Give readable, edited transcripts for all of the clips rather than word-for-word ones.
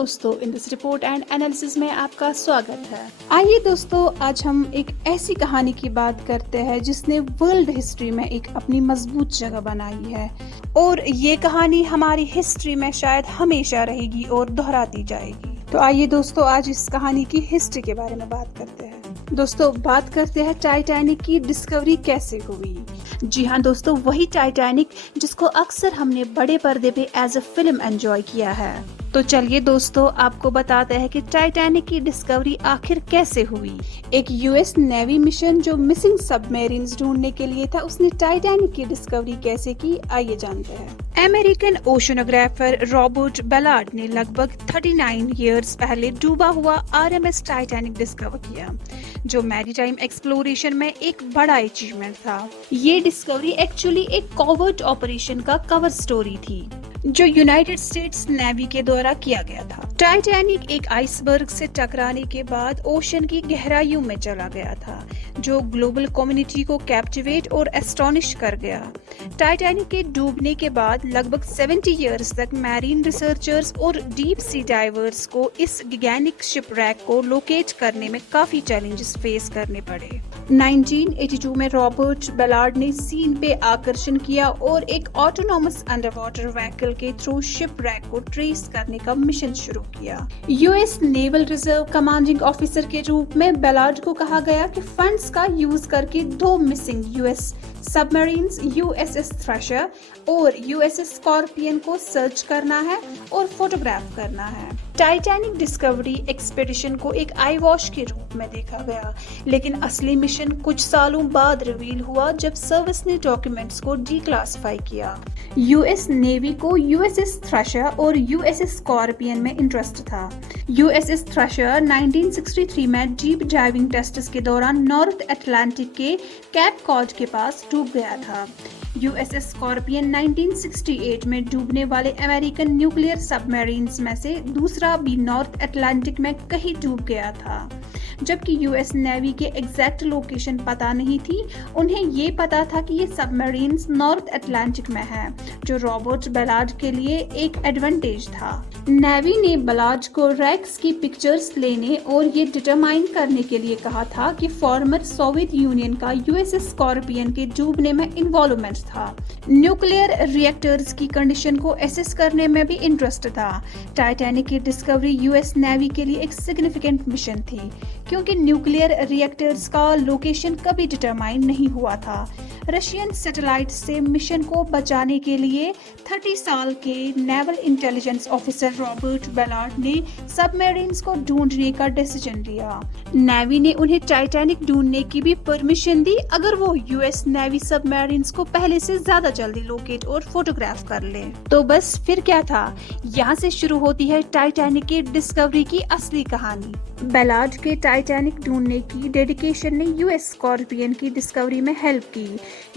दोस्तों, in this report and analysis में आपका स्वागत है। आइए दोस्तों, आज हम एक ऐसी कहानी की बात करते हैं जिसने वर्ल्ड हिस्ट्री में एक अपनी मजबूत जगह बनाई है और ये कहानी हमारी हिस्ट्री में शायद हमेशा रहेगी और दोहराती जाएगी। तो आइए दोस्तों, आज इस कहानी की हिस्ट्री के बारे में बात करते हैं। दोस्तों, बात करते हैं टाइटैनिक की डिस्कवरी कैसे हुई। जी हाँ दोस्तों, वही टाइटैनिक जिसको अक्सर हमने बड़े पर्दे पे एज अ फिल्म एंजॉय किया है। तो चलिए दोस्तों, आपको बताते हैं कि टाइटैनिक की डिस्कवरी आखिर कैसे हुई। एक यूएस नेवी मिशन जो मिसिंग सबमरीन्स ढूंढने के लिए था, उसने टाइटैनिक की डिस्कवरी कैसे की, आइए जानते हैं। अमेरिकन ओशनोग्राफर रॉबर्ट बेलार्ड ने लगभग 39 इयर्स पहले डूबा हुआ आरएमएस टाइटैनिक डिस्कवर किया, जो मैरीटाइम एक्सप्लोरेशन में एक बड़ा अचीवमेंट था। ये डिस्कवरी एक्चुअली एक कॉवर्ट ऑपरेशन का कवर स्टोरी थी जो यूनाइटेड स्टेट्स नेवी के द्वारा किया गया था। टाइटैनिक एक आइसबर्ग से टकराने के बाद ओशन की गहराइयों में चला गया था, जो ग्लोबल कम्युनिटी को कैप्टिवेट और एस्टोनिश कर गया। टाइटैनिक के डूबने के बाद लगभग 70 इयर्स तक मैरीन रिसर्चर्स और डीप सी डाइवर्स को इस गिगैनिक शिपरैक को लोकेट करने में काफी चैलेंजेस फेस करने पड़े। 1982 में रॉबर्ट बेलार्ड ने सीन पे आकर्षण किया और एक ऑटोनॉमस अंडरवाटर व्हीकल के थ्रू शिपरैक को ट्रेस करने का मिशन शुरू किया। US naval reserve commanding officer के रूप में बेलार्ड को कहा गया कि फंड्स का यूज करके 2 missing US submarines USS thresher और यूएसएस स्कॉर्पियन को सर्च करना है और फोटोग्राफ करना है। टाइटैनिक डिस्कवरी एक्सपेडिशन को एक आई वॉश के रूप में देखा गया, लेकिन असली मिशन कुछ सालों बाद रिवील हुआ जब सर्विस ने डॉक्यूमेंट्स को डीक्लासिफाई किया। यूएस नेवी को यूएसएस थ्रेशर और यूएसएस स्कॉर्पियन में इंटरेस्ट था। यूएसएस थ्रेशर 1963 में डीप डाइविंग टेस्ट्स के दौरान नॉर्थ अटलांटिक के कैप कॉड के पास डूब गया था। यूएसएस स्कॉर्पियन 1968 में डूबने वाले अमेरिकन न्यूक्लियर सबमरीन्स में से दूसरा भी नॉर्थ अटलांटिक में कहीं डूब गया था। जबकि यूएस नेवी के एग्जैक्ट लोकेशन पता नहीं थी, उन्हें ये पता था कि ये सबमरीन्स नॉर्थ अटलांटिक में है, जो रॉबर्ट बेलार्ड के लिए एक एडवांटेज था। नेवी ने बेलार्ड को रैक्स की पिक्चर्स लेने और ये डिटरमाइन करने के लिए कहा था कि फॉर्मर सोवियत यूनियन का यूएसएस स्कॉर्पियन के डूबने में इन्वॉल्वमेंट था। न्यूक्लियर रिएक्टर्स की कंडीशन को एसेस करने में भी इंटरेस्ट था। टाइटैनिक की डिस्कवरी यूएस नेवी के लिए एक सिग्निफिकेंट मिशन थी, क्योंकि न्यूक्लियर रिएक्टर्स का लोकेशन कभी डिटरमाइन नहीं हुआ था। रशियन सैटेलाइट से मिशन को बचाने के लिए 30 साल के naval intelligence officer Robert Ballard ने सबमरीन्स को ढूंढने का डिसीजन लिया। नेवी ने उन्हें टाइटैनिक ढूंढने की भी परमिशन दी अगर वो यूएस नेवी सबमरीन्स को पहले से ज्यादा जल्दी लोकेट और फोटोग्राफ कर ले। तो बस फिर क्या था, यहाँ से शुरू होती है टाइटैनिक की डिस्कवरी की असली कहानी। बेलार्ड के टाइटैनिक ढूंढने की डेडिकेशन ने यूएस स्कॉर्पियन की डिस्कवरी में हेल्प की,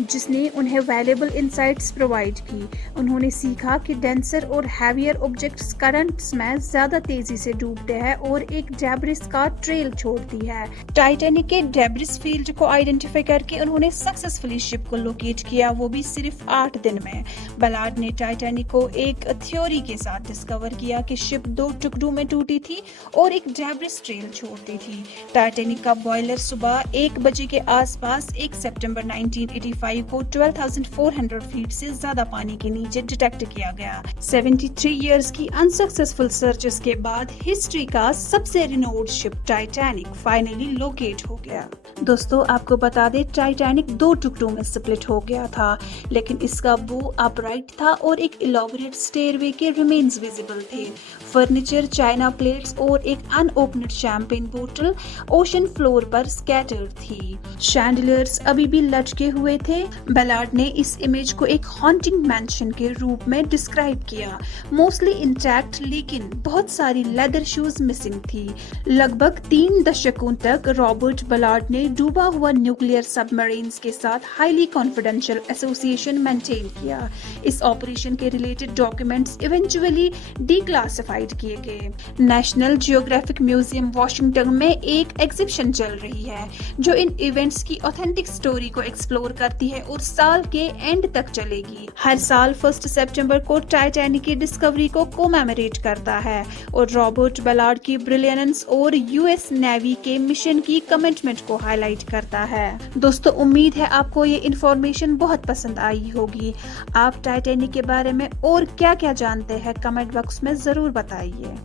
जिसने उन्हें वैल्यूएबल इनसाइट्स प्रोवाइड की। उन्होंने सीखा कि डेंसर और हैवियर ऑब्जेक्ट्स करंट्स में ज्यादा तेजी से डूबते हैं और एक डेब्रिस का ट्रेल छोड़ती है। टाइटैनिक के डेब्रिस फील्ड को आइडेंटिफाई करके उन्होंने सक्सेसफुली शिप को लोकेट किया, वो भी सिर्फ 8 दिन में। बेलार्ड ने टाइटैनिक को एक थ्योरी के साथ डिस्कवर किया कि शिप 2 टुकड़ों में टूटी थी और एक डेब्रिस ट्रेल छोड़ती थी। टाइटैनिक का बॉयलर सुबह 1 बजे के आसपास 1 सितंबर 1985 को 12,400 फीट से ज्यादा पानी के नीचे डिटेक्ट किया गया। 73 इयर्स की अनसक्सेसफुल सर्चेस के बाद हिस्ट्री का सबसे renowned ship Titanic finally locate हो गया। दोस्तों, आपको बता दें, टाइटैनिक 2 टुकड़ों में स्प्लिट हो गया था, लेकिन इसका बो अपराइट था और एक इलॉबरेट स्टेयरवे के रिमेन्स विजिबल थे। फर्नीचर, चाइना प्लेट्स और एक अनओपन्ड शैंपेन बोतल ओशन फ्लोर पर स्कैटर्ड थी। शैंडलियर्स अभी भी लटके हुए थे। बेलार्ड ने इस इमेज को एक हॉन्टिंग मैंशन के रूप में डिस्क्राइब किया, मोस्टली इंटैक्ट, लेकिन बहुत सारी लेदर शूज मिसिंग थी। लगभग 3 दशकों तक रॉबर्ट बेलार्ड ने डूबा हुआ न्यूक्लियर सबमरीन्स के साथ हाईली कॉन्फिडेंशियल एसोसिएशन मेंटेन किया। इस ऑपरेशन के रिलेटेड डॉक्यूमेंट्स इवेंचुअली डीक्लासिफाइड किए गए। नेशनल जियोग्राफिक म्यूजियम वाशिंगटन में एक एग्जीबिशन चल रही है जो इन इवेंट्स की ऑथेंटिक स्टोरी को एक्सप्लोर करती है और साल के एंड तक चलेगी। हर साल 1 सितंबर को टाइटैनिक की डिस्कवरी को कोमेमोरेट करता है और रॉबर्ट बलार्ड की ब्रिलियंस और यूएस नेवी के मिशन की कमिटमेंट को हाईलाइट करता है। दोस्तों, उम्मीद है आपको ये इन्फॉर्मेशन बहुत पसंद आई होगी। आप टाइटैनिक के बारे में और क्या क्या जानते हैं कमेंट बॉक्स में जरूर बताइए।